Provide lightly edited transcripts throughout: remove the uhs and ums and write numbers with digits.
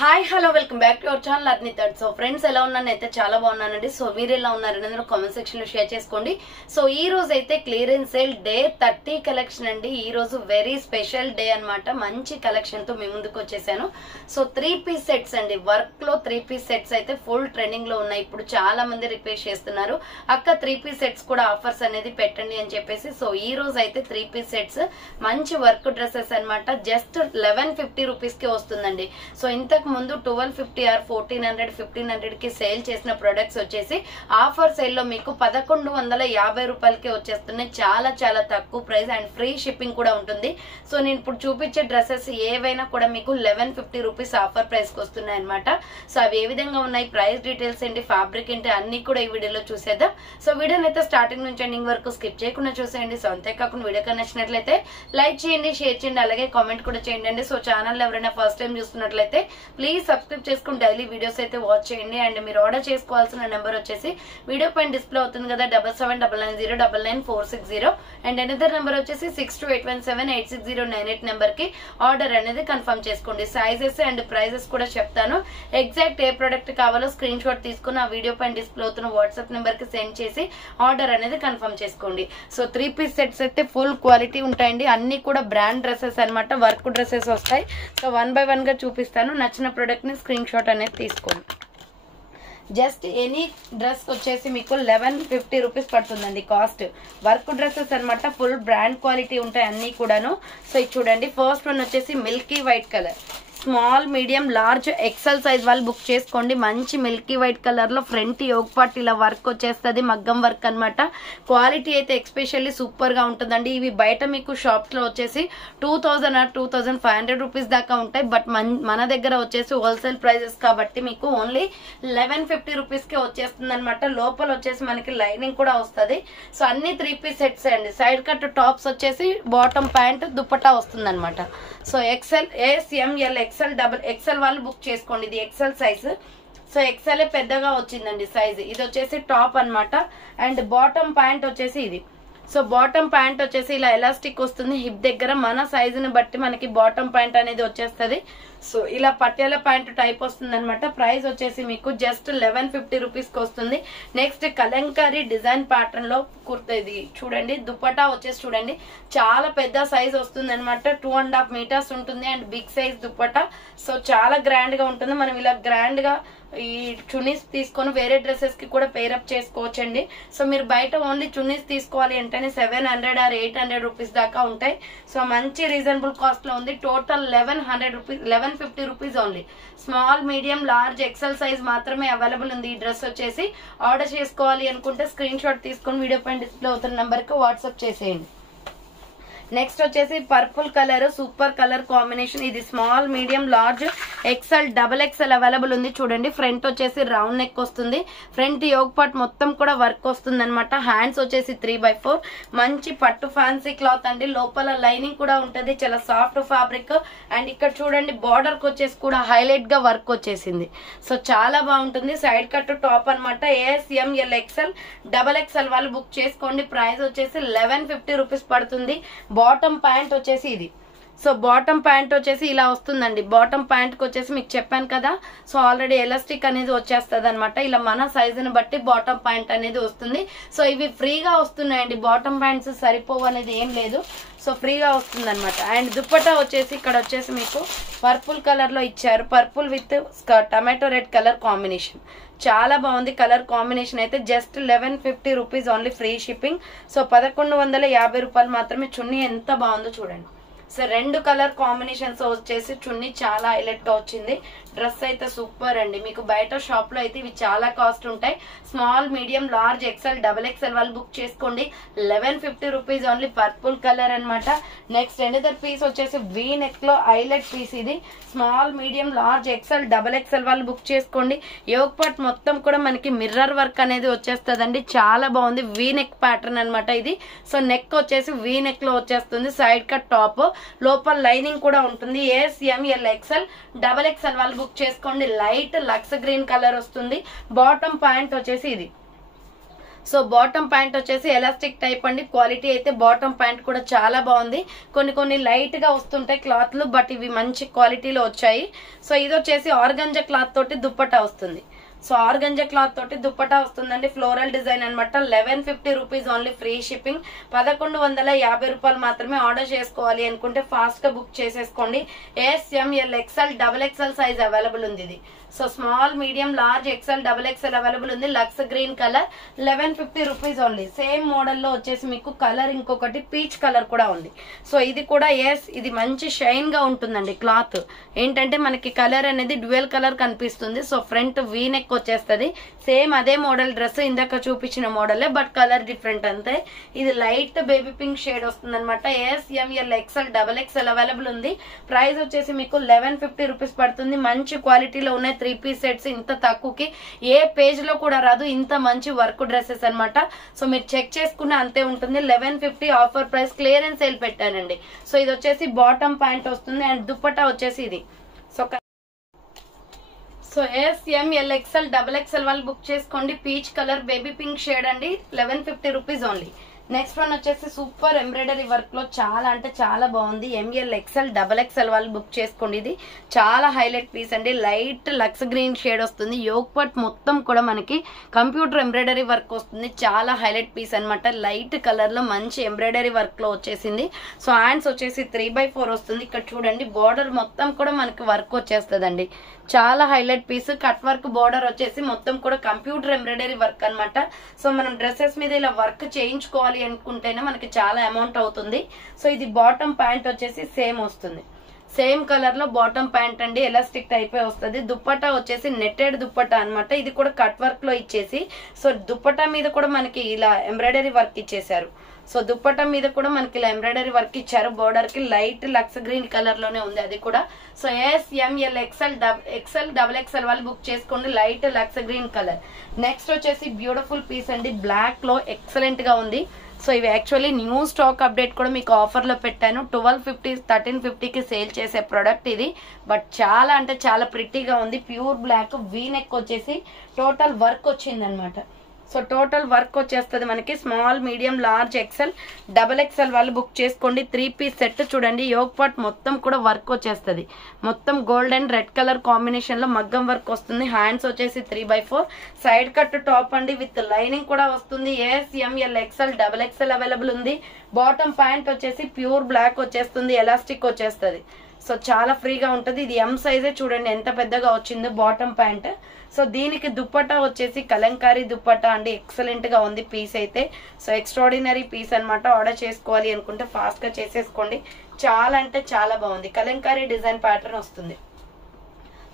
Hi hello welcome back to our channel అర్ని third. So friends ఎలా ఉన్నాను అయితే చాలా బాగున్నానండి. సో మీరు ఎలా ఉన్నారని అందరూ కామెంట్ సెక్షన్ లో షేర్ చేసుకోండి. సో ఈ రోజు అయితే క్లియరెన్స్ సేల్ డే 30 కలెక్షన్ అండి. ఈ రోజు వెరీ స్పెషల్ డే అన్నమాట. మంచి కలెక్షన్ తో మీ ముందుకు వచ్చేసాను. సో 3 పీస్ సెట్స్ అండి. వర్క్ లో 3 పీస్ సెట్స్ అయితే ఫుల్ ట్రెండింగ్ లో ఉన్నాయి. ఇప్పుడు చాలా మంది రిక్వెస్ట్ చేస్తున్నారు, అక్క 3 పీస్ సెట్స్ కూడా ఆఫర్స్ అనేది పెట్టండి అని చెప్పేసి. సో ఈ రోజు అయితే 3 పీస్ సెట్స్ మంచి వర్క్ డ్రెస్సెస్ అన్నమాట. జస్ట్ 1150 రూపీస్ కి వస్తుందండి. సో ఇంతకు ముందు 1250 ఆర్ 1400 1500 కి సేల్ చేసిన ప్రొడక్ట్స్ వచ్చేసి ఆఫర్ సేల్ లో మీకు 1150 రూపాయలకి వచ్చేస్తున్నాయి. చాలా చాలా తక్కువ ప్రైస్ అండ్ ఫ్రీ షిప్పింగ్ కూడా ఉంటుంది. సో నేను ఇప్పుడు చూపించే డ్రెస్సెస్ ఏవైనా కూడా మీకు 1150 రూపీస్ ఆఫర్ ప్రైస్ కి వస్తున్నాయి అనమాట. సో అవి ఏ విధంగా ఉన్నాయి, ప్రైస్ డీటెయిల్స్ ఏంటి, ఫ్యాబ్రిక్ ఏంటి, అన్ని కూడా ఈ వీడియోలో చూసేద్దాం. సో వీడియోని అయితే స్టార్టింగ్ నుంచి ఎండింగ్ వరకు స్కిప్ చేయకుండా చూసేయండి. సో అంతేకాకుండా వీడియో నచ్చినట్లయితే లైక్ చేయండి, షేర్ చేయండి, అలాగే కామెంట్ కూడా చేయండి. సో ఛానల్ ఎవరైనా ఫస్ట్ టైం చూస్తున్నట్లయితే ప్లీజ్ సబ్స్క్రైబ్ చేసుకుని డైలీ వీడియోస్ అయితే వాచ్ చేయండి. అండ్ మీరు ఆర్డర్ చేసుకోవాల్సిన నెంబర్ వచ్చేసి వీడియో పైన డిస్ప్లే అవుతుంది కదా, 7799090460. అండ్ అనదర్ నెంబర్ వచ్చేసి 6281786098 నెంబర్ కి ఆర్డర్ అనేది కన్ఫర్మ్ చేసుకోండి. సైజెస్ అండ్ ప్రైజెస్ కూడా చెప్తాను. ఎగ్జాక్ట్ ఏ ప్రొడక్ట్ కావాలో స్క్రీన్ షాట్ తీసుకుని ఆ వీడియో పైన డిస్ప్లే అవుతున్న వాట్సాప్ నెంబర్ కి సెండ్ చేసి ఆర్డర్ అనేది కన్ఫర్మ్ చేసుకోండి. సో 3 పీస్ సెట్స్ అయితే ఫుల్ క్వాలిటీ ఉంటాయండి. అన్ని కూడా బ్రాండ్ డ్రెస్సెస్ అనమాట, వర్క్ డ్రెస్సెస్ వస్తాయి. సో 1 by 1 గా చూపిస్తాను. నచ్చిన ప్రొడక్ట్ ని స్క్రీన్ షాట్ అనేది తీసుకోండి. జస్ట్ ఎనీ డ్రెస్ వచ్చేసి మీకు 1150 రూపీస్ పడుతుందండి కాస్ట్. వర్క్ డ్రెస్సెస్ అనమాట, ఫుల్ బ్రాండ్ క్వాలిటీ ఉంటాయి అన్ని కూడాను. సో ఇది చూడండి, ఫస్ట్ వన్ వచ్చేసి milky white colour. Small medium large XL size వాళ్ళు బుక్ చేసుకోండి. మంచి మిల్కీ వైట్ కలర్ లో ఫ్రంట్ యోగ్ పార్ట్ ఇలా వర్క్ వచ్చేస్తుంది, మగ్గం వర్క్ అనమాట. క్వాలిటీ అయితే ఎక్స్పెషల్లీ సూపర్ గా ఉంటుందండి. ఇవి బయట మీకు షాప్స్ లో వచ్చేసి 2000 or 2500 రూపీస్ దాకా ఉంటాయి. బట్ మన దగ్గర వచ్చేసి హోల్సేల్ ప్రైజెస్ కాబట్టి మీకు ఓన్లీ 1150 రూపీస్ కే వచ్చేస్తుంది అనమాట. లోపల వచ్చేసి మనకి లైనింగ్ కూడా వస్తుంది. సో అన్ని 3 పీస్ సెట్స్ అండి. సైడ్ కట్ టాప్స్ వచ్చేసి బాటమ్ ప్యాంట్ దుపట్టా వస్తుంది అనమాట. So XL, S, ML, XL, double XL వాళ్ళు బుక్ చేసుకోండి. ఇది ఎక్సెల్ సైజ్. సో ఎక్సెల్ పెద్దగా వచ్చిందండి సైజ్. ఇది వచ్చేసి టాప్ అన్నమాట. అండ్ బాటమ్ ప్యాంట్ వచ్చేసి ఇది. సో బాటమ్ ప్యాంట్ వచ్చేసి ఇలా ఎలాస్టిక్ వస్తుంది హిప్ దగ్గర. మన సైజుని బట్టి మనకి బాటమ్ ప్యాంట్ అనేది వచ్చేస్తుంది. సో ఇలా పట్టేల ప్యాంట్ టైప్ వస్తుంది అనమాట. ప్రైస్ వచ్చేసి మీకు జస్ట్ 1150 రూపీస్ కి వస్తుంది. నెక్స్ట్ కలంకారీ డిజైన్ ప్యాటర్న్ లో కుర్తా. ఇది చూడండి, దుపట్టా వచ్చేసి చూడండి చాలా పెద్ద సైజ్ వస్తుంది అనమాట. 2.5 meters ఉంటుంది and big size dupatta. So చాలా గ్రాండ్ గా ఉంటుంది. మనం ఇలా గ్రాండ్ గా ఈ చున్నీస్ తీసుకొని వేరే డ్రెస్సెస్ కి కూడా పేరప్ చేసుకోవచ్చండి. సో మీరు బయట ఓన్లీ చున్నీస్ తీసుకోవాలి అంటేనే 700 or 800 రూపీస్ దాకా ఉంటాయి. సో మంచి రీజనబుల్ కాస్ట్ లో ఉంది. Total 1150 rupees only. Small, medium, large, XL size మాత్రమే అవైలబుల్ ఉంది. ఈ డ్రెస్ వచ్చేసి ఆర్డర్ చేసుకోవాలి అనుకుంటే స్క్రీన్ షాట్ తీసుకొని వీడియో పైన డిస్ప్లే అవుతున్న నెంబర్ కి వాట్సాప్ చేసేయండి. నెక్స్ట్ వచ్చేసి purple colour, super colour combination. ఇది small, medium, large, XL, double XL available ఉంది. చూడండి, ఫ్రంట్ వచ్చేసి రౌండ్ నెక్ వస్తుంది. ఫ్రంట్ యోగ్ పార్ట్ మొత్తం కూడా వర్క్ వస్తుంది అనమాట. హ్యాండ్స్ వచ్చేసి 3/4. మంచి పట్టు ఫ్యాన్సీ క్లాత్ అండి. లోపల లైనింగ్ కూడా ఉంటది, చాలా సాఫ్ట్ ఫ్యాబ్రిక్. అండ్ ఇక్కడ చూడండి బార్డర్ కి వచ్చేసి కూడా హైలైట్ గా వర్క్ వచ్చేసింది. సో చాలా బాగుంటుంది. సైడ్ కట్ టాప్ అనమాట. S, M L, XL, double XL వాళ్ళు బుక్ చేసుకోండి. ప్రైస్ వచ్చేసి 1150 రూపీస్ పడుతుంది. బాటమ్ ప్యాంట్ వచ్చేసి ఇది. సో బాటమ్ ప్యాంట్ వచ్చేసి ఇలా వస్తుందండి. బాటమ్ ప్యాంట్ కి వచ్చేసి మీకు చెప్పాను కదా, సో ఆల్రెడీ ఎలాస్టిక్ అనేది వచ్చేస్తుంది అనమాట. ఇలా మన సైజుని బట్టి బాటమ్ ప్యాంట్ అనేది వస్తుంది. సో ఇవి ఫ్రీగా వస్తున్నాయండి. బాటమ్ ప్యాంట్స్ సరిపోవు అనేది ఏం లేదు. సో ఫ్రీగా వస్తుంది అనమాట. అండ్ దుప్పట్టా వచ్చేసి ఇక్కడ వచ్చేసి మీకు పర్పుల్ కలర్ లో ఇచ్చారు. Purple with tomato red colour combination. చాలా బాగుంది కలర్ కాంబినేషన్ అయితే. Just 1150 rupees only, free shipping. So 1150 రూపాయలు మాత్రమే. చున్నీ ఎంత బాగుందో చూడండి. సో 2 కలర్ కాంబినేషన్స్ వచ్చేసి చున్నీ చాలా హైలైట్ గా వచ్చింది. డ్రెస్ అయితే సూపర్ అండి. మీకు బయట షాప్ లో అయితే ఇవి చాలా కాస్ట్ ఉంటాయి. Small, medium, large, XL, double XL వాళ్ళు బుక్ చేసుకోండి. 1150 రూపీస్ ఓన్లీ. పర్పుల్ కలర్ అనమాట. నెక్స్ట్ ఎనదర్ పీస్ వచ్చేసి వీ నెక్ లో హైలైట్ పీస్. ఇది small, medium, large, XL, double XL వాళ్ళు బుక్ చేసుకోండి. యోగ్ పార్ట్ మొత్తం కూడా మనకి మిర్రర్ వర్క్ అనేది వచ్చేస్తుందండి. చాలా బాగుంది. వీ నెక్ ప్యాటర్న్ అనమాట ఇది. సో నెక్ వచ్చేసి వీ నెక్ లో వచ్చేస్తుంది. సైడ్ కట్ టాప్, లోపల లైనింగ్ కూడా ఉంటుంది. S, ML, XL, double XL వాళ్ళు బుక్ చేసుకోండి. లైట్ లక్స్ గ్రీన్ కలర్ వస్తుంది. బాటమ్ ప్యాంట్ వచ్చేసి ఇది. సో బాటమ్ ప్యాంట్ వచ్చేసి ఎలాస్టిక్ టైప్ అండి. క్వాలిటీ అయితే బాటమ్ ప్యాంట్ కూడా చాలా బాగుంది. కొన్ని లైట్ గా వస్తుంటాయి క్లాత్లు, బట్ ఇవి మంచి క్వాలిటీలో వచ్చాయి. సో ఇది వచ్చేసి ఆర్గంజా క్లాత్ తోటి దుప్పట్టా వస్తుంది. సో ఆర్గంజా క్లాత్ తోటి దుప్పటా వస్తుందండి. ఫ్లోరల్ డిజైన్ అనమాట. 1150 రూపీస్ ఓన్లీ, ఫ్రీ షిప్పింగ్. 1150 రూపాయలు మాత్రమే. ఆర్డర్ చేసుకోవాలి అనుకుంటే ఫాస్ట్ గా బుక్ చేసేసుకోండి. SML XL XXL size available ఉంది ఇది. So small, medium, large, XL XXL available ఉంది. Lux green colour, 1150 rupees only. Same model లో వచ్చేసి మీకు కలర్ ఇంకొకటి పీచ్ కలర్ కూడా ఉంది. సో ఇది కూడా ఇది మంచి షైన్ గా ఉంటుందండి. క్లాత్ ఏంటంటే మనకి కలర్ అనేది డ్యూయల్ కలర్ కనిపిస్తుంది. సో ఫ్రంట్ వీ నెక్ వచ్చేస్తుంది. సేమ్ అదే మోడల్ డ్రెస్ ఇందాక చూపించిన మోడలే, బట్ కలర్ డిఫరెంట్ అంతే. ఇది లైట్ బేబీ పింక్ షేడ్ వస్తుంది అనమాట. SML XL XXL అవైలబుల్ ఉంది. ప్రైస్ వచ్చేసి మీకు 1150 రూపీస్ పడుతుంది. మంచి క్వాలిటీలో ఉన్నాయి 3 పీస్ సెట్స్. ఇంత తక్కువకి ఏ పేజ్ లో కూడా రాదు. ఇంత మంచి వర్క్ డ్రెస్సెస్ అనమాట. సో మీరు చెక్ చేసుకున్న అంతే ఉంటుంది. 1150 ఆఫర్ ప్రైస్, క్లియరెన్స్ సేల్ పెట్టానండి. సో ఇది వచ్చేసి బాటమ్ ప్యాంట్ వస్తుంది అండ్ దుప్పటా వచ్చేసి ఇది. సో SML XL XXL వాళ్ళు బుక్ చేసుకోండి. Peach colour baby pink shade అండి. 1150 రూపీస్ ఓన్లీ. నెక్స్ట్ వన్ వచ్చేసి సూపర్ ఎంబ్రాయిడరీ వర్క్ లో చాలా అంటే చాలా బాగుంది. ML XL XXL వాళ్ళు బుక్ చేసుకోండి. ఇది చాలా హైలైట్ పీస్ అండి. లైట్ లక్స్ గ్రీన్ షేడ్ వస్తుంది. యోక్ పార్ట్ మొత్తం కూడా మనకి కంప్యూటర్ ఎంబ్రాయిడరీ వర్క్ వస్తుంది. చాలా హైలైట్ పీస్ అనమాట. లైట్ కలర్ లో మంచి ఎంబ్రాయిడరీ వర్క్ లో వచ్చేసింది. సో హ్యాండ్స్ వచ్చేసి 3/4 వస్తుంది. ఇక్కడ చూడండి బోర్డర్ మొత్తం కూడా మనకి వర్క్ వచ్చేస్తుందండి. చాలా highlight piece. Cut work border వచ్చేసి మొత్తం కూడా కంప్యూటర్ ఎంబ్రాయిడరీ వర్క్ అనమాట. సో మనం డ్రెస్సెస్ మీద ఇలా వర్క్ చేయించుకోవాలి అనుకుంటేనే మనకి చాలా అమౌంట్ అవుతుంది. సో ఇది బాటమ్ ప్యాంట్ వచ్చేసి సేమ్ వస్తుంది. సేమ్ కలర్ లో బాటమ్ ప్యాంట్ అండి. ఎలాస్టిక్ టైప్ వస్తుంది. దుప్పటా వచ్చేసి నెట్టెడ్ దుప్పటా అనమాట. ఇది కూడా కట్ వర్క్ లో ఇచ్చేసి, సో దుప్పటా మీద కూడా మనకి ఇలా ఎంబ్రాయిడరీ వర్క్ ఇచ్చేసారు. సో దుప్పటా మీద కూడా మనకి ఇలా ఎంబ్రాయిడరీ వర్క్ ఇచ్చారు. బోర్డర్ కి లైట్ లక్స్ గ్రీన్ కలర్ లోనే ఉంది అది కూడా. సో SML XL XXL వాళ్ళు బుక్ చేసుకోండి. Light lux green colour. Next వచ్చేసి బ్యూటిఫుల్ పీస్ అండి. బ్లాక్ లో ఎక్సలెంట్ గా ఉంది. సో ఇవి యాక్చువల్లీ న్యూ స్టాక్ అప్డేట్ కూడా మీకు ఆఫర్ లో పెట్టాను. 1250 1350కి సేల్ చేసే ప్రొడక్ట్ ఇది. బట్ చాలా అంటే చాలా ప్రిటీగా ఉంది. ప్యూర్ బ్లాక్, వీ నెక్ వచ్చేసి టోటల్ వర్క్ వచ్చింది అనమాట. సో టోటల్ వర్క్ వచ్చేస్తుంది మనకి. Small, medium, large, XL XXL వాళ్ళు బుక్ చేసుకోండి. 3 పీస్ సెట్ చూడండి. యోక్ పార్ట్ మొత్తం కూడా వర్క్ వచ్చేస్తుంది. మొత్తం gold and red colour combination లో మగ్గం వర్క్ వస్తుంది. హ్యాండ్స్ వచ్చేసి 3/4. సైడ్ కట్ టాప్ అండి విత్ లైనింగ్ కూడా వస్తుంది. SML XL XXL అవైలబుల్ ఉంది. బాటమ్ ప్యాంట్ వచ్చేసి ప్యూర్ బ్లాక్ వచ్చేస్తుంది. ఎలాస్టిక్ వచ్చేస్తుంది. సో చాలా ఫ్రీగా ఉంటుంది. ఇది M సైజే చూడండి ఎంత పెద్దగా వచ్చిందో బాటమ్ ప్యాంట్. సో దీనికి దుప్పటా వచ్చేసి కలంకారీ దుప్పటా అండి. ఎక్సలెంట్ గా ఉంది పీస్ అయితే. సో ఎక్స్ట్రాడినరీ పీస్ అనమాట. ఆర్డర్ చేసుకోవాలి అనుకుంటే ఫాస్ట్ గా చేసేసుకోండి. చాలా అంటే చాలా బాగుంది. కలంకారీ డిజైన్ ప్యాటర్న్ వస్తుంది.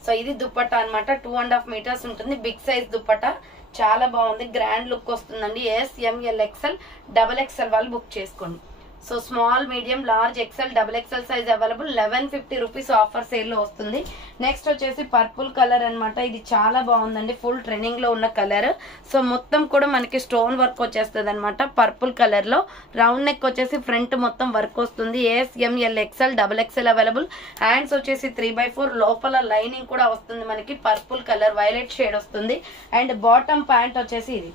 సో ఇది దుప్పటా అనమాట. 2.5 మీటర్స్ ఉంటుంది. Big size dupatta. చాలా బాగుంది. గ్రాండ్ లుక్ వస్తుందండి. SML XL XXL వాళ్ళు బుక్ చేసుకోండి. So small, medium, large, XL XXL size available. 1150 rupees offer sale లో వస్తుంది. నెక్స్ట్ వచ్చేసి పర్పుల్ కలర్ అనమాట. ఇది చాలా బాగుందండి. ఫుల్ ట్రెండింగ్ లో ఉన్న కలర్. సో మొత్తం కూడా మనకి స్టోన్ వర్క్ వచ్చేస్తుంది అనమాట. పర్పుల్ కలర్ లో రౌండ్ నెక్ వచ్చేసి ఫ్రంట్ మొత్తం వర్క్ వస్తుంది. SML XL XXL available. Hands వచ్చేసి 3/4. లోపల లైనింగ్ కూడా వస్తుంది మనకి. పర్పుల్ కలర్ వైలెట్ షేడ్ వస్తుంది. అండ్ బాటమ్ ప్యాంట్ వచ్చేసి ఇది.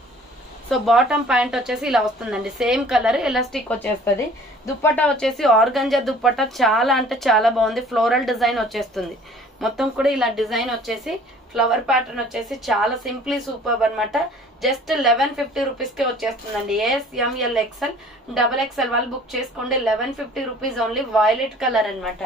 సో బాటమ్ ప్యాంట్ వచ్చేసి ఇలా వస్తుందండి. సేమ్ కలర్, ఎలాస్టిక్ వచ్చేస్తుంది. దుప్పటా వచ్చేసి ఆర్గంజా దుప్పటా. చాలా అంటే చాలా బాగుంది. ఫ్లోరల్ డిజైన్ వచ్చేస్తుంది. మొత్తం కూడా ఇలా డిజైన్ వచ్చేసి ఫ్లవర్ ప్యాటర్న్ వచ్చేసి చాలా సింప్లీ సూపర్ అనమాట. జస్ట్ 1150 రూపీస్ కే వచ్చేస్తుందండి. SML XL XXL వాళ్ళు బుక్ చేసుకోండి. 1150 రూపీస్ ఓన్లీ. వైలెట్ కలర్ అనమాట.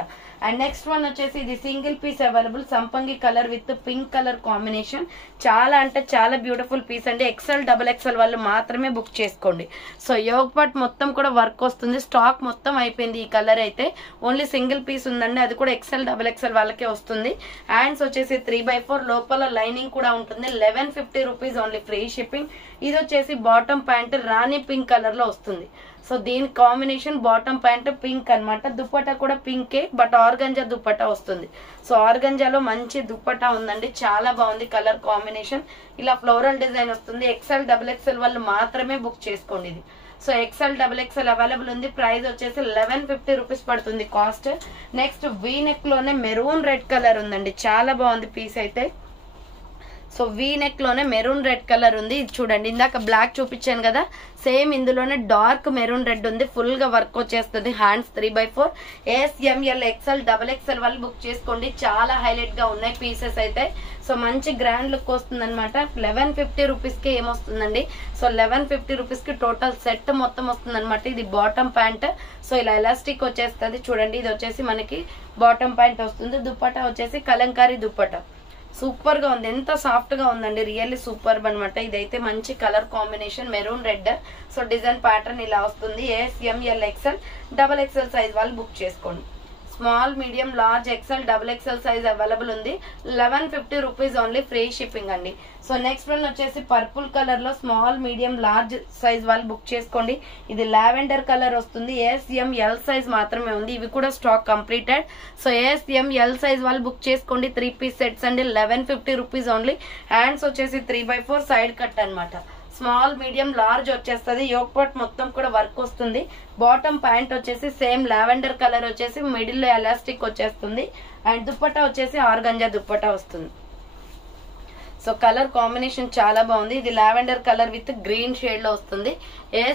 అండ్ నెక్స్ట్ వన్ వచ్చేసి ఇది సింగిల్ పీస్ అవైలబుల్. సంపంగి colour with pink colour combination. చాలా అంటే చాలా బ్యూటిఫుల్ పీస్ అండి. XL XXL వాళ్ళు మాత్రమే బుక్ చేసుకోండి. సో యోగ్ పార్ట్ మొత్తం కూడా వర్క్ వస్తుంది. స్టాక్ మొత్తం అయిపోయింది. ఈ కలర్ అయితే ఓన్లీ సింగిల్ పీస్ ఉందండి. అది కూడా XL XXL వాళ్ళకే వస్తుంది. హ్యాండ్స్ వచ్చేసి 3/4. లోపల లైనింగ్ కూడా ఉంటుంది. 1150 రూపీస్ ఓన్లీ, ఫ్రీ షిప్పింగ్. ఇది వచ్చేసి బాటమ్ ప్యాంట్ రాణి పింక్ కలర్ లో వస్తుంది. సో దీని కాంబినేషన్ బాటమ్ ప్యాంట్ పింక్ అనమాట. దుప్పటా కూడా పింకే, బట్ ఆర్గంజా దుప్పటా వస్తుంది. సో ఆర్గంజాలో మంచి దుప్పటా ఉందండి. చాలా బాగుంది కలర్ కాంబినేషన్. ఇలా ఫ్లోరల్ డిజైన్ వస్తుంది. XL XXL వాళ్ళు మాత్రమే బుక్ చేసుకోండి ఇది. సో XL XXL అవైలబుల్ ఉంది. ప్రైస్ వచ్చేసి 1150 రూపీస్ పడుతుంది కాస్ట్. నెక్స్ట్ వీ నెక్ లోనే మెరూన్ రెడ్ కలర్ ఉందండి. చాలా బాగుంది పీస్ అయితే. సో వీ నెక్ లోనే మెరూన్ రెడ్ కలర్ ఉంది. ఇది చూడండి, ఇందాక బ్లాక్ చూపించాను కదా, సేమ్ ఇందులోనే డార్క్ మెరూన్ రెడ్ ఉంది. ఫుల్ గా వర్క్ వచ్చేస్తుంది. హ్యాండ్స్ 3/4 SML XL XXL వాళ్ళు బుక్ చేసుకోండి. చాలా హైలైట్ గా ఉన్నాయి పీసెస్ అయితే. సో మంచి గ్రాండ్ లుక్ వస్తుంది అనమాట. 1150 రూపీస్ కి ఏమొస్తుందండి. సో 1150 రూపీస్ కి టోటల్ సెట్ మొత్తం వస్తుంది అనమాట. ఇది బాటమ్ ప్యాంట్. సో ఇలా ఎలాస్టిక్ వచ్చేస్తుంది చూడండి. ఇది వచ్చేసి మనకి బాటమ్ ప్యాంట్ వస్తుంది. దుప్పటా వచ్చేసి కలంకారీ దుప్పటా. సూపర్ గా ఉంది, ఎంత సాఫ్ట్ గా ఉందండి, రియల్లీ సూపర్ అనమాట. ఇదైతే మంచి colour combination maroon red. So design pattern ఇలా వస్తుంది. SML XL XXL సైజ్ వాళ్ళు బుక్ చేసుకోండి. Small medium large XL XXL size available ఉంది. 1150 రూపీస్ ఓన్లీ, ఫ్రీ షిప్పింగ్ అండి. సో నెక్స్ట్ వన్ వచ్చేసి పర్పుల్ కలర్ లో స్మాల్ మీడియం లార్జ్ సైజ్ వాళ్ళు book చేసుకోండి. ఇది లావెండర్ కలర్ వస్తుంది. SML సైజ్ మాత్రమే ఉంది. ఇవి కూడా stock completed. So SML size వాళ్ళు బుక్ చేసుకోండి. 3 పీస్ సెట్స్ అండి. 1150 రూపీస్ ఓన్లీ. హ్యాండ్స్ వచ్చేసి 3/4 సైడ్ కట్ అనమాట. స్మాల్ మీడియం లార్జ్ వచ్చేస్తుంది. యోక్ పార్ట్ మొత్తం కూడా వర్క్ వస్తుంది. బాటమ్ ప్యాంట్ వచ్చేసి సేమ్ లావెండర్ కలర్ వచ్చేసి మిడిల్ లో ఎలాస్టిక్ వచ్చేస్తుంది. అండ్ దుప్పటా వచ్చేసి ఆర్గంజా దుప్పటా వస్తుంది. సో కలర్ కాంబినేషన్ చాలా బాగుంది. ఇది lavender colour with green shade లో వస్తుంది.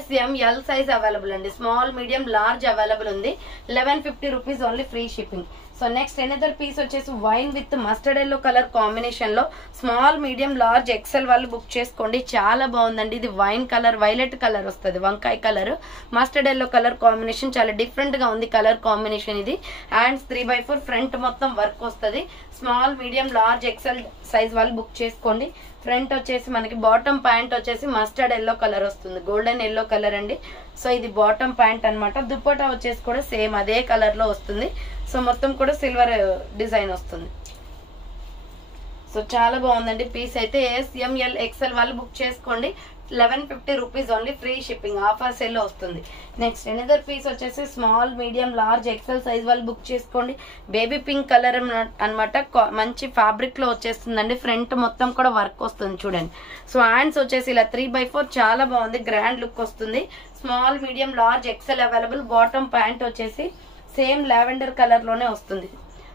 SML సైజ్ అవైలబుల్ అండి. స్మాల్ మీడియం లార్జ్ అవైలబుల్ ఉంది. 1150 rupees only, free shipping. So next another piece వచ్చేసి wine with mustard yellow colour combination లో స్మాల్ మీడియం లార్జ్ XL వాళ్ళు బుక్ చేసుకోండి. చాలా బాగుందండి. ఇది వైన్ కలర్, వైలెట్ కలర్ వస్తుంది, వంకాయ colour, mustard yellow colour combination. చాలా డిఫరెంట్ గా ఉంది కలర్ కాంబినేషన్ ఇది. హ్యాండ్స్ 3/4 ఫ్రంట్ మొత్తం వర్క్ వస్తుంది. Small medium large XL size వాళ్ళు బుక్ చేసుకోండి. ఫ్రంట్ వచ్చేసి మనకి బాటమ్ ప్యాంట్ వచ్చేసి మస్టర్డ్ ఎల్లో కలర్ వస్తుంది, గోల్డెన్ ఎల్లో కలర్ అండి. సో ఇది బాటమ్ ప్యాంట్ అనమాట. దుప్పటా వచ్చేసి కూడా సేమ్ అదే కలర్ లో వస్తుంది. సో మొత్తం కూడా సిల్వర్ డిజైన్ వస్తుంది. సో చాలా బాగుందండి పీస్ అయితే. SML XL వాళ్ళు బుక్ చేసుకోండి. 1150 rupees only, free shipping. Offer sale లో వస్తుంది. నెక్స్ట్ ఎనదర్ పీస్ వచ్చేసి small medium large XL size వాళ్ళు బుక్ చేసుకోండి. బేబీ పింక్ కలర్ అనమాట. మంచి ఫ్యాబ్రిక్ లో వచ్చేస్తుందండి. ఫ్రంట్ మొత్తం కూడా వర్క్ వస్తుంది చూడండి. సో హ్యాండ్స్ వచ్చేసి ఇలా 3/4 చాలా బాగుంది, గ్రాండ్ లుక్ వస్తుంది. Small medium large XL available. Bottom pant వచ్చేసి సేమ్ లావెండర్ కలర్ లోనే వస్తుంది.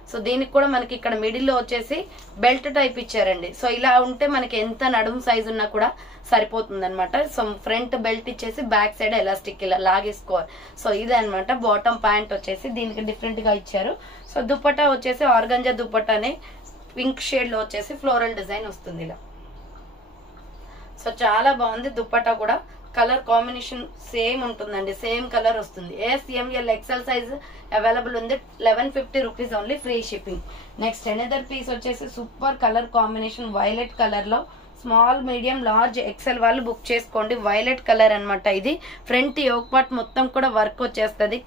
సో దీనికి కూడా మనకి ఇక్కడ మిడిల్ లో వచ్చేసి బెల్ట్ టైప్ ఇచ్చారండి. సో ఇలా ఉంటే మనకి ఎంత నడుము సైజ్ ఉన్నా కూడా సరిపోతుంది అనమాట. సో ఫ్రంట్ బెల్ట్ ఇచ్చేసి బ్యాక్ సైడ్ ఎలాస్టిక్ ఇలా లాగేసుకోవాలి. సో ఇదే అనమాట. బాటమ్ ప్యాంట్ వచ్చేసి దీనికి డిఫరెంట్ గా ఇచ్చారు. సో దుప్పటా వచ్చేసి ఆర్గంజా దుప్పటానే పింక్ షేడ్ లో వచ్చేసి ఫ్లోరల్ డిజైన్ వస్తుంది ఇలా. సో చాలా బాగుంది. దుప్పటా కూడా కలర్ కాంబినేషన్ సేమ్ ఉంటుందండి, సేమ్ కలర్ వస్తుంది. SML XL సైజ్ అవైలబుల్ ఉంది. 1150 rupees only, free shipping. Next another piece వచ్చేసి super colour combination violet colour లో స్మాల్ మీడియం లార్జ్ XL వాళ్ళు బుక్ చేసుకోండి. వైలెట్ కలర్ అనమాట. ఇది ఫ్రంట్ యోక్ పార్ట్ మొత్తం కూడా వర్క్ వచ్చేస్తుంది.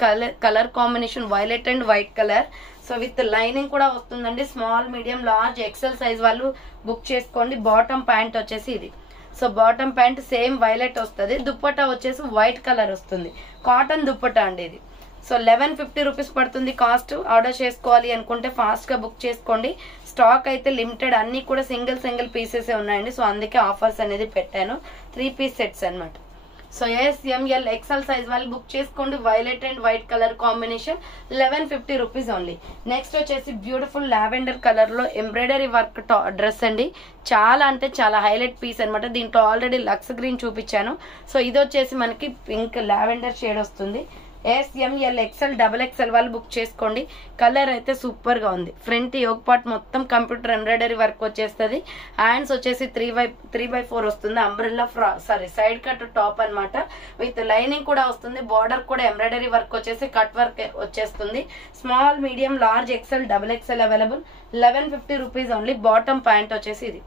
Colour combination violet and white colour. So with lining కూడా వస్తుందండి. Small medium large XL size వాళ్ళు బుక్ చేసుకోండి. బాటమ్ ప్యాంట్ వచ్చేసి ఇది. So bottom pant same violet వస్తుంది. దుప్పటా వచ్చేసి వైట్ కలర్ వస్తుంది. కాటన్ దుప్పటా అండి ఇది. సో 1150 రూపీస్ పడుతుంది కాస్ట్. ఆర్డర్ చేసుకోవాలి అనుకుంటే ఫాస్ట్ గా బుక్ చేసుకోండి. స్టాక్ అయితే లిమిటెడ్, అన్ని కూడా సింగిల్ పీసెస్ ఉన్నాయండి. సో అందుకే ఆఫర్స్ అనేది పెట్టాను. 3 పీస్ సెట్స్ అనమాట. సో SML XL సైజ్ వాళ్ళు బుక్ చేసుకోండి. Violet and white colour combination, 1150 rupees only. Next వచ్చేసి బ్యూటిఫుల్ లావెండర్ కలర్ లో ఎంబ్రాయిడరీ వర్క్ డ్రెస్ అండి. చాలా అంటే చాలా హైలైట్ పీస్ అనమాట. దీంట్లో ఆల్రెడీ లక్స్ గ్రీన్ చూపించాను. సో ఇది వచ్చేసి మనకి పింక్ లావెండర్ షేడ్ వస్తుంది. SML XL XXL వాళ్ళు బుక్ చేసుకోండి. కలర్ అయితే సూపర్ గా ఉంది. ఫ్రంట్ యోక్ పార్ట్ మొత్తం కంప్యూటర్ ఎంబ్రాయిడరీ వర్క్ వచ్చేస్తుంది. హ్యాండ్స్ వచ్చేసి 3/4 వస్తుంది. అంబ్రెల్లా సైడ్ కట్ టాప్ అనమాట. విత్ లైనింగ్ కూడా వస్తుంది. బార్డర్ కూడా ఎంబ్రాయిడరీ వర్క్ వచ్చేసి కట్ వర్క్ వచ్చేస్తుంది. Small medium large XL XXL available. 1150 rupees only. Bottom pant వచ్చేసి ఇది.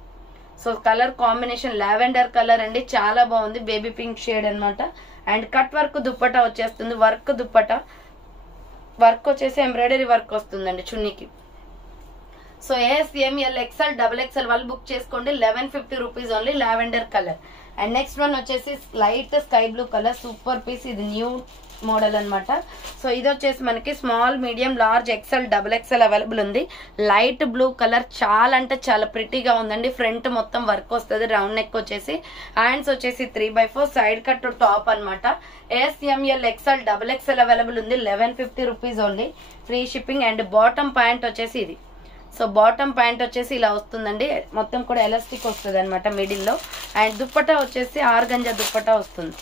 So colour combination lavender colour అండి. చాలా బాగుంది. బేబీ పింక్ షేడ్ అనమాట. అండ్ కట్ వర్క్ దుప్పటా వచ్చేస్తుంది. వర్క్ దుప్పటా వర్క్ వచ్చేసి ఎంబ్రాయిడరీ వర్క్ వస్తుందండి చున్నీకి. సో SML XL XXL వాళ్ళు బుక్ చేసుకోండి. 1150 rupees only. Lavender colour. And next one వచ్చేసి light sky blue colour. Super piece. ఇది న్యూ మోడల్ అనమాట. సో ఇది వచ్చేసి మనకి small medium large XL XXL available ఉంది. Light blue colour. చాలా అంటే చాలా ప్రిటీగా ఉందండి. ఫ్రంట్ మొత్తం వర్క్ వస్తుంది. రౌండ్ నెక్ వచ్చేసి. హ్యాండ్స్ వచ్చేసి 3/4 సైడ్ కట్ టాప్ అనమాట. SML XL XXL అవైలబుల్ ఉంది. 1150 rupees only, free shipping. And bottom pant వచ్చేసి ఇది. సో బాటమ్ ప్యాంట్ వచ్చేసి ఇలా వస్తుందండి, మొత్తం కూడా ఎలాస్టిక్ వస్తుంది అనమాట మిడిల్లో. అండ్ దుప్పటా వచ్చేసి ఆర్గంజా దుప్పటా వస్తుంది.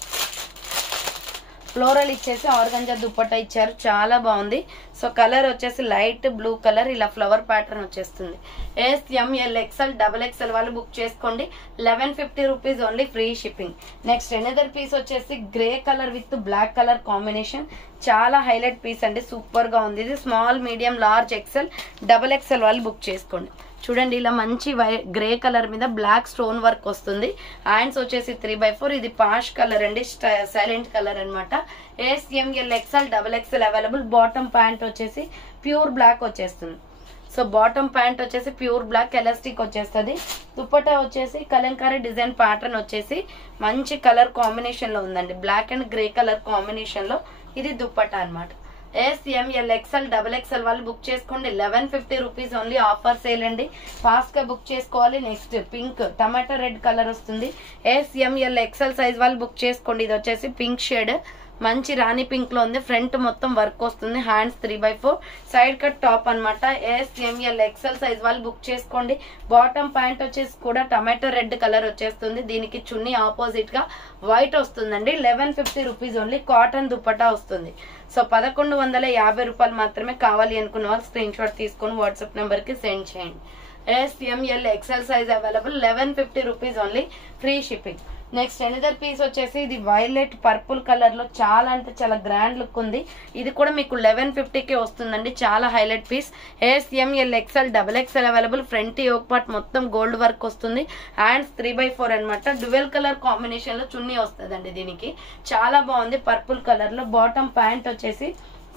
ఫ్లోరల్ ఇచ్చేసి ఆర్గంజా దుప్పటా ఇచ్చారు, చాలా బాగుంది. సో కలర్ వచ్చేసి లైట్ బ్లూ కలర్, ఇలా ఫ్లవర్ ప్యాటర్న్ వచ్చేస్తుంది. SML XL XXL వాళ్ళు బుక్ చేసుకోండి. 1150 rupees only, free shipping. Next another piece వచ్చేసి grey colour with black colour combination, చాలా హైలైట్ పీస్ అండి, సూపర్ గా ఉంది. ఇది small medium large XL XXL వాళ్ళు బుక్ చేసుకోండి. చూడండి ఇలా మంచి గ్రే కలర్ మీద బ్లాక్ స్టోన్ వర్క్ వస్తుంది. హ్యాండ్స్ వచ్చేసి 3/4, ఇది పాష్ కలర్ అండి, సైలెంట్ కలర్ అనమాట. SML XL XXL available. Bottom pant వచ్చేసి ప్యూర్ బ్లాక్ వచ్చేస్తుంది. సో బాటమ్ ప్యాంట్ వచ్చేసి ప్యూర్ బ్లాక్ ఎలాస్టిక్ వచ్చేస్తుంది. దుప్పటా వచ్చేసి కలంకారీ డిజైన్ ప్యాటర్న్ వచ్చేసి మంచి కలర్ కాంబినేషన్ లో ఉందండి, black and grey colour combination లో. ఇది దుప్పటా అనమాట. SML XL XXL వాళ్ళు బుక్ చేసుకోండి. 1150 రూపీస్ ఓన్లీ, ఆఫర్ సేల్ అండి, ఫాస్ట్ గా బుక్ చేసుకోవాలి. Next pink tomato red colour వస్తుంది. SML XL సైజ్ వాళ్ళు బుక్ చేసుకోండి. ఇది వచ్చేసి పింక్ షేడ్, మంచి రాణి పింక్ లో ఉంది. ఫ్రంట్ మొత్తం వర్క్ వస్తుంది. హ్యాండ్స్ 3/4, సైడ్ కట్ టాప్ అనమాట. SML XL సైజ్ వాళ్ళు బుక్ చేసుకోండి. బాటమ్ ప్యాంట్ వచ్చేసి కూడా టమాటో రెడ్ కలర్ వచ్చేస్తుంది. దీనికి చున్నీ ఆపోజిట్ గా వైట్ వస్తుందండి. 1150 రూపీస్ ఓన్లీ, కాటన్ దుప్పటా వస్తుంది. సో 1150 రూపాయలు మాత్రమే. కావాలి అనుకున్న వాళ్ళు స్క్రీన్ షాట్ తీసుకొని వాట్సాప్ నెంబర్ కి సెండ్ చేయండి. SML XL size available. 1150 rupees only, free shipping. Next another piece వచ్చేసి ఇది వైలెట్ పర్పుల్ కలర్ లో చాలా అంటే చాలా గ్రాండ్ లుక్ ఉంది. ఇది కూడా మీకు 1150కే వస్తుందండి, చాలా highlight piece. SML XL XXL available. Front yoke part మొత్తం గోల్డ్ వర్క్ వస్తుంది. హ్యాండ్స్ 3/4 అనమాట. డ్యువెల్ కలర్ కాంబినేషన్ లో చున్నీ వస్తుందండి. దీనికి చాలా బాగుంది, పర్పుల్ కలర్ లో. బాటమ్ ప్యాంట్ వచ్చేసి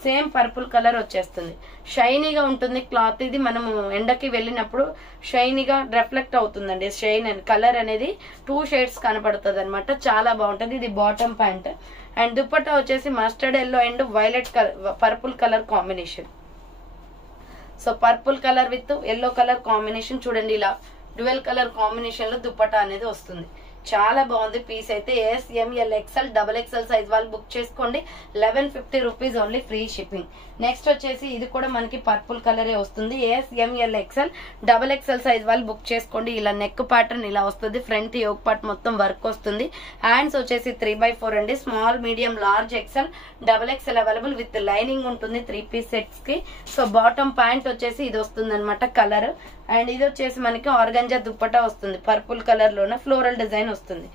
సేమ్ పర్పుల్ కలర్ వచ్చేస్తుంది. షైనీగా ఉంటుంది క్లాత్. ఇది మనము ఎండకి వెళ్ళినప్పుడు షైనీగా రిఫ్లెక్ట్ అవుతుందండి. షైన్ అండ్ కలర్ అనేది 2 షేడ్స్ కనపడుతుంది అనమాట, చాలా బాగుంటుంది. ఇది బాటమ్ ప్యాంట్. అండ్ దుప్పట్టా వచ్చేసి mustard yellow and violet colour purple colour combination. So purple colour with yellow colour combination, చూడండి ఇలా డ్యువెల్ కలర్ కాంబినేషన్ లో దుప్పట్టా అనేది వస్తుంది. చాలా బాగుంది పీస్ అయితే. SML XL XXL సైజ్ వాళ్ళు బుక్ చేసుకోండి. 1150 rupees only, free shipping. Next వచ్చేసి ఇది కూడా మనకి పర్పుల్ కలరే వస్తుంది. SML XL XXL సైజ్ వాళ్ళు బుక్ చేసుకోండి. ఇలా నెక్ ప్యాటర్న్ ఇలా వస్తుంది. ఫ్రంట్ యోక్ పార్ట్ మొత్తం వర్క్ వస్తుంది. హ్యాండ్స్ వచ్చేసి 3/4 అండి. Small medium large XL XXL available with lining ఉంటుంది 3 పీస్ సెట్స్ కి. సో బాటమ్ ప్యాంట్ వచ్చేసి ఇది వస్తుంది అనమాట కలర్. అండ్ ఇది వచ్చేసి మనకి ఆర్గంజా దుప్పటా వస్తుంది, పర్పుల్ కలర్ లోనే ఫ్లోరల్ డిజైన్ వస్తుంది.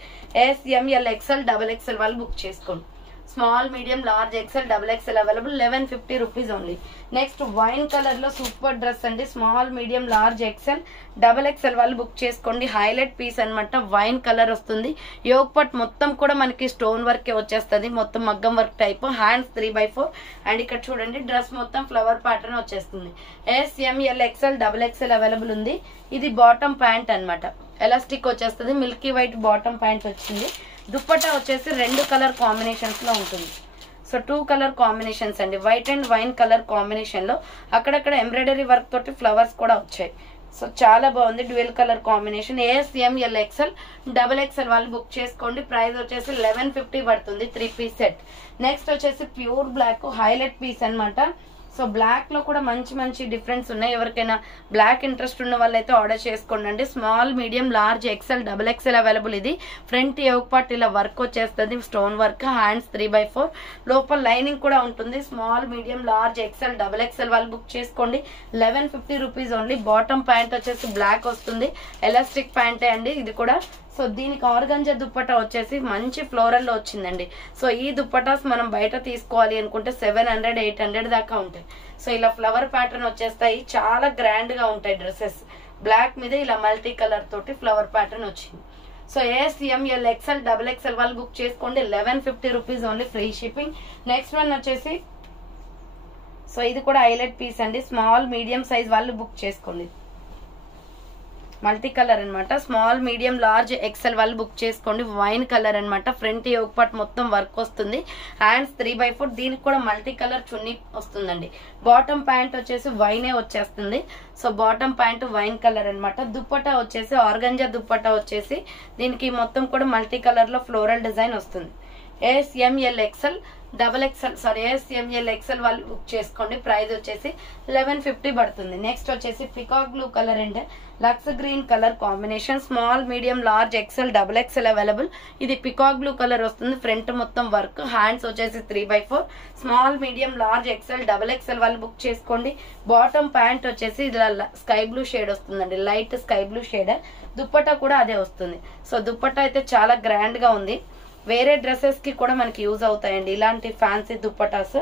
SML XL XXL వాళ్ళు బుక్ చేసుకోండి. Small medium large XL XXL available. 1150 rupees only. Next wine colour లో సూపర్ డ్రెస్ అండి, small medium large XL XXL వాళ్ళు బుక్ చేసుకోండి. హైలైట్ పీస్ అనమాట, వైన్ కలర్ వస్తుంది. యోక్ పార్ట్ మొత్తం కూడా మనకి స్టోన్ వర్క్ వచ్చేస్తుంది, మొత్తం మగ్గం వర్క్ టైప్. హ్యాండ్స్ 3/4 అండ్ ఇక్కడ చూడండి డ్రెస్ మొత్తం ఫ్లవర్ ప్యాటర్న్ వచ్చేస్తుంది. SML XL XXL అవైలబుల్ ఉంది. ఇది బాటమ్ ప్యాంట్ అనమాట, ఎలాస్టిక్ వచ్చేస్తుంది. మిల్కీ వైట్ బాటమ్ ప్యాంట్ వచ్చింది. దుప్పట్టా వచ్చేసి 2 కలర్ కాంబినేషన్స్ లో ఉంటుంది. సో 2 కలర్ కాంబినేషన్స్ అండి, white and wine colour combination లో. అక్కడక్కడ ఎంబ్రాయిడరీ వర్క్ తోటి ఫ్లవర్స్ కూడా వచ్చాయి. సో చాలా బాగుంది, dual colour combination. SML XL XXL వాళ్ళు బుక్ చేసుకోండి. ప్రైస్ వచ్చేసి 1150 పడుతుంది, 3 పీస్ సెట్. నెక్స్ట్ వచ్చేసి ప్యూర్ బ్లాక్ హైలైట్ పీస్ అనమాట. సో బ్లాక్ లో కూడా మంచి మంచి డిఫరెన్స్ ఉన్నాయి. ఎవరికైనా బ్లాక్ ఇంట్రెస్ట్ ఉన్న వాళ్ళైతే ఆర్డర్ చేసుకోండి. Small medium large XL XXL available. ఇది ఫ్రంట్ యోక్ పార్ట్ ఇలా వర్క్ వచ్చేస్తుంది, స్టోన్ వర్క్. హ్యాండ్స్ 3/4, లోపల లైనింగ్ కూడా ఉంటుంది. Small medium large XL XXL వాళ్ళు బుక్ చేసుకోండి. 1150 రూపీస్ ఓన్లీ. బాటమ్ ప్యాంట్ వచ్చేసి బ్లాక్ వస్తుంది, ఎలాస్టిక్ ప్యాంటే అండి ఇది కూడా. సో దీనికి ఆర్గంజా దుప్పటా వచ్చేసి మంచి ఫ్లోరల్ లో వచ్చిందండి. సో ఈ దుప్పటాస్ మనం బయట తీసుకోవాలి అనుకుంటే 700 800 దాకా ఉంటాయి. సో ఇలా ఫ్లవర్ ప్యాటర్న్ వచ్చేస్తాయి, చాలా గ్రాండ్ గా ఉంటాయి డ్రెస్సెస్. బ్లాక్ మీద ఇలా మల్టీ కలర్ తోటి ఫ్లవర్ ప్యాటర్న్ వచ్చింది. సో SML XL XXL వాళ్ళు బుక్ చేసుకోండి. 1150 rupees only, free shipping. Next one వచ్చేసి సో ఇది కూడా హైలైట్ పీస్ అండి, స్మాల్ మీడియం సైజ్ వాళ్ళు బుక్ చేసుకోండి. మల్టీ కలర్ అనమాట, స్మాల్ మీడియం లార్జ్ XL వాళ్ళు బుక్ చేసుకోండి. వైన్ కలర్ అనమాట, ఫ్రంట్ యోక్ పార్ట్ మొత్తం వర్క్ వస్తుంది. హ్యాండ్స్ 3/4, దీనికి కూడా మల్టీ కలర్ చున్నీ వస్తుందండి. బాటమ్ ప్యాంట్ వచ్చేసి వైనే వచ్చేస్తుంది. So bottom pant wine colour అనమాట. దుప్పటా వచ్చేసి ఆర్గంజా దుప్పటా వచ్చేసి దీనికి మొత్తం కూడా మల్టీ కలర్ లో ఫ్లోరల్ డిజైన్ వస్తుంది. SML XL XL వాళ్ళు బుక్ చేసుకోండి. ప్రైస్ వచ్చేసి 1150 పడుతుంది. నెక్స్ట్ వచ్చేసి peacock blue colour and lux green colour combination, small medium large XL XXL available. ఇది పికాక్ బ్లూ కలర్ వస్తుంది. ఫ్రంట్ మొత్తం వర్క్, హ్యాండ్స్ వచ్చేసి 3/4. స్మాల్ మీడియం లార్జ్ XL XXL వాళ్ళు బుక్ చేసుకోండి. బాటమ్ ప్యాంట్ వచ్చేసి ఇలా స్కై బ్లూ షేడ్ వస్తుందండి, light sky blue shade. Dupatta కూడా అదే వస్తుంది. సో దుప్పట్టా అయితే చాలా గ్రాండ్ గా ఉంది. వేరే డ్రెస్సెస్ కి కూడా మనకి యూజ్ అవుతాయండి ఇలాంటి fancy dupattas.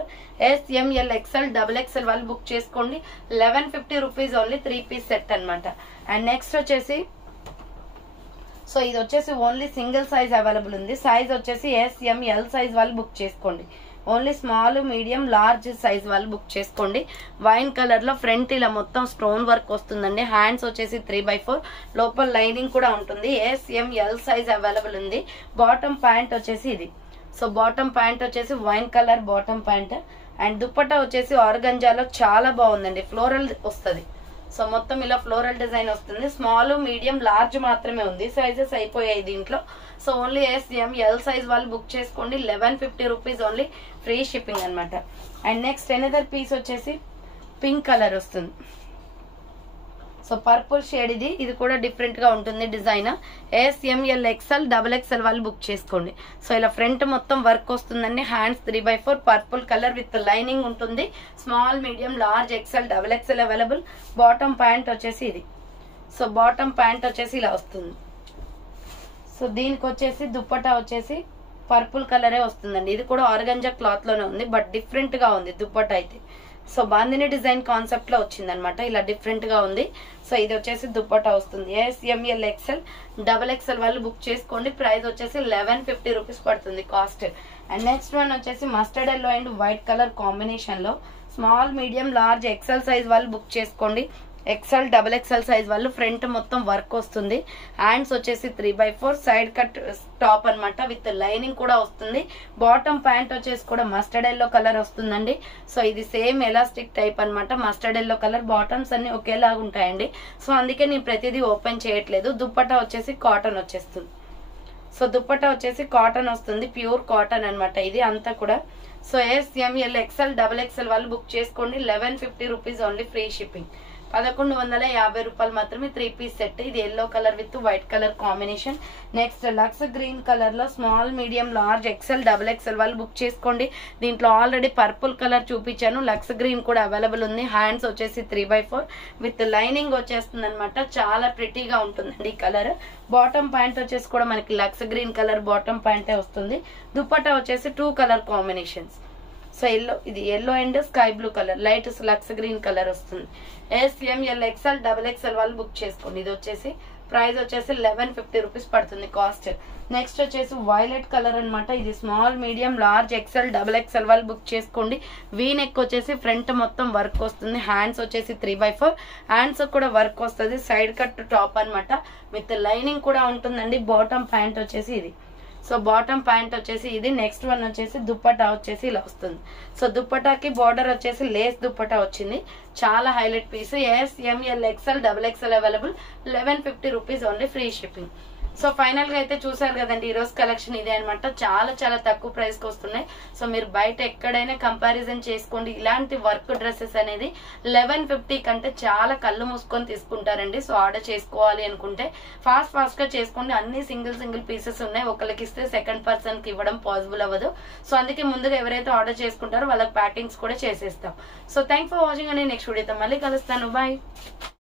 SML XL XXL వాళ్ళు బుక్ చేసుకోండి. 1150 రూపీస్ ఓన్లీ 3 పీస్ సెట్ అనమాట. అండ్ నెక్స్ట్ వచ్చేసి సో ఇది వచ్చేసి ఓన్లీ సింగిల్ సైజ్ అవైలబుల్ ఉంది. సైజ్ వచ్చేసి SML సైజ్ వాళ్ళు బుక్ చేసుకోండి. Only small medium large size వాళ్ళు బుక్ చేసుకోండి. వైన్ కలర్ లో ఫ్రంట్ ఇలా మొత్తం స్టోన్ వర్క్ వస్తుందండి. హ్యాండ్స్ వచ్చేసి 3/4, లోపల లైనింగ్ కూడా ఉంటుంది. SML సైజ్ అవైలబుల్ ఉంది. బాటమ్ ప్యాంట్ వచ్చేసి ఇది. సో బాటమ్ ప్యాంట్ వచ్చేసి wine colour bottom pant. And dupatta వచ్చేసి ఆర్గంజాలో చాలా బాగుందండి, ఫ్లోరల్ వస్తుంది. సో మొత్తం ఇలా ఫ్లోరల్ డిజైన్ వస్తుంది. స్మాల్ మీడియం లార్జ్ మాత్రమే ఉంది, సైజెస్ అయిపోయాయి దీంట్లో. సో ఓన్లీ SML సైజ్ వాళ్ళు బుక్ చేసుకోండి. 1150 రూపీస్ ఓన్లీ, ఫ్రీ షిప్పింగ్ అనమాట. అండ్ నెక్స్ట్ ఎనదర్ పీస్ వచ్చేసి పింక్ కలర్ వస్తుంది. సో పర్పుల్ షేడ్ ఇది కూడా డిఫరెంట్ గా ఉంటుంది డిజైన్. SML XL XXL వాళ్ళు బుక్ చేసుకోండి. సో ఇలా ఫ్రంట్ మొత్తం వర్క్ వస్తుందండి. Hands 3/4, purple colour with lining ఉంటుంది. Small medium large XL XXL available. Bottom pant వచ్చేసి ఇది. సో బాటమ్ ప్యాంట్ వచ్చేసి ఇలా వస్తుంది. సో దీనికి వచ్చేసి దుప్పటా వచ్చేసి పర్పుల్ కలరే వస్తుందండి. ఇది కూడా ఆర్గంజా క్లాత్ లోనే ఉంది, బట్ డిఫరెంట్ గా ఉంది దుప్పటా అయితే. సో బాందిని డిజైన్ కాన్సెప్ట్ లో వచ్చింది అనమాట, ఇలా డిఫరెంట్ గా ఉంది. సో ఇది వచ్చేసి దుప్పటా వస్తుంది. SML XL XXL వాళ్ళు బుక్ చేసుకోండి. ప్రైస్ వచ్చేసి 1150 రూపీస్ పడుతుంది కాస్ట్. అండ్ నెక్స్ట్ వన్ వచ్చేసి mustard yellow and white colour combination లో small medium large XL size వాళ్ళు బుక్ చేసుకోండి. XL XXL సైజ్ వాళ్ళు ఫ్రంట్ మొత్తం వర్క్ వస్తుంది. హ్యాండ్స్ వచ్చేసి 3/4, సైడ్ కట్ టాప్ అనమాట, విత్ లైనింగ్ కూడా వస్తుంది. బాటమ్ ప్యాంట్ వచ్చేసి కూడా మస్టర్డ్ ఎల్లో కలర్ వస్తుందండి. సో ఇది సేమ్ ఎలాస్టిక్ టైప్ అనమాట. మస్టర్డ్ ఎల్లో కలర్, బాటమ్స్ అన్ని ఒకేలాగా ఉంటాయండి. సో అందుకే నేను ప్రతిదీ ఓపెన్ చేయట్లేదు. దుప్పట్టా వచ్చేసి కాటన్ వచ్చేస్తుంది. సో దుప్పట్టా వచ్చేసి కాటన్ వస్తుంది, ప్యూర్ కాటన్ అనమాట ఇది అంతా కూడా. సో SML XL XXL వాళ్ళు బుక్ చేసుకోండి. 1150 రూపీస్ ఓన్లీ, ఫ్రీ షిప్పింగ్. 1150 రూపాయలు మాత్రమే 3 పీస్ సెట్. ఇది yellow colour with white colour combination. Next lux green colour లో small medium large XL XXL వాళ్ళు బుక్ చేసుకోండి. దీంట్లో ఆల్రెడీ పర్పుల్ కలర్ చూపించాను, లక్స్ గ్రీన్ కూడా అవైలబుల్ ఉంది. హ్యాండ్స్ వచ్చేసి 3/4 విత్ లైనింగ్ వచ్చేస్తుంది అనమాట. చాలా ప్రిటీగా ఉంటుందండి ఈ కలర్. బాటమ్ ప్యాంట్ వచ్చేసి కూడా మనకి లక్స్ గ్రీన్ కలర్ బాటమ్ ప్యాంటే వస్తుంది. దుప్పట్టా వచ్చేసి 2 కలర్ కాంబినేషన్స్. సో ఇది yellow and sky blue colour, light lux green colour వస్తుంది. SML XL XXL వాళ్ళు బుక్ చేసుకోండి. ఇది వచ్చేసి ప్రైస్ వచ్చేసి 1150 రూపీస్ పడుతుంది కాస్ట్. నెక్స్ట్ వచ్చేసి వైలెట్ కలర్ అనమాట. ఇది small medium large XL XXL వాళ్ళు బుక్ చేసుకోండి. వీ నెక్ వచ్చేసి ఫ్రంట్ మొత్తం వర్క్ వస్తుంది. హ్యాండ్స్ వచ్చేసి 3/4, హ్యాండ్స్ కూడా వర్క్ వస్తుంది. సైడ్ కట్ టాప్ అనమాట, విత్ లైనింగ్ కూడా ఉంటుందండి. బాటమ్ ప్యాంట్ వచ్చేసి ఇది. సో బాటమ్ ప్యాంట్ వచ్చేసి ఇది. నెక్స్ట్ వన్ వచ్చేసి దుప్పటా వచ్చేసి ఇలా వస్తుంది. సో దుప్పటాకి బార్డర్ వచ్చేసి లేస్ దుప్పటా వచ్చింది, చాలా highlight piece. SML XL XXL available. 1150 rupees only, free shipping. So final గా అయితే చూసారు కదండి, ఈ రోజు కలెక్షన్ ఇదే అనమాట. చాలా చాలా తక్కువ ప్రైస్ కి వస్తున్నాయి. సో మీరు బయట ఎక్కడైనా కంపారిజన్ చేసుకోండి. ఇలాంటి వర్క్ డ్రెస్సెస్ అనేది 1150 కంటే చాలా కళ్ళు మూసుకొని తీసుకుంటారండి. సో ఆర్డర్ చేసుకోవాలి అనుకుంటే ఫాస్ట్ గా చేసుకోండి. అన్ని సింగిల్ పీసెస్ ఉన్నాయి. ఒకరికి ఇస్తే సెకండ్ పర్సన్ కి ఇవ్వడం పాసిబుల్ అవ్వదు. సో అందుకే ముందుగా ఎవరైతే ఆర్డర్ చేసుకుంటారో వాళ్ళకి ప్యాకింగ్స్ కూడా చేసేస్తాం. సో థ్యాంక్ ఫర్ వాచింగ్ అండి. నెక్స్ట్ వీడియోతో మళ్ళీ కలుస్తాను. బాయ్.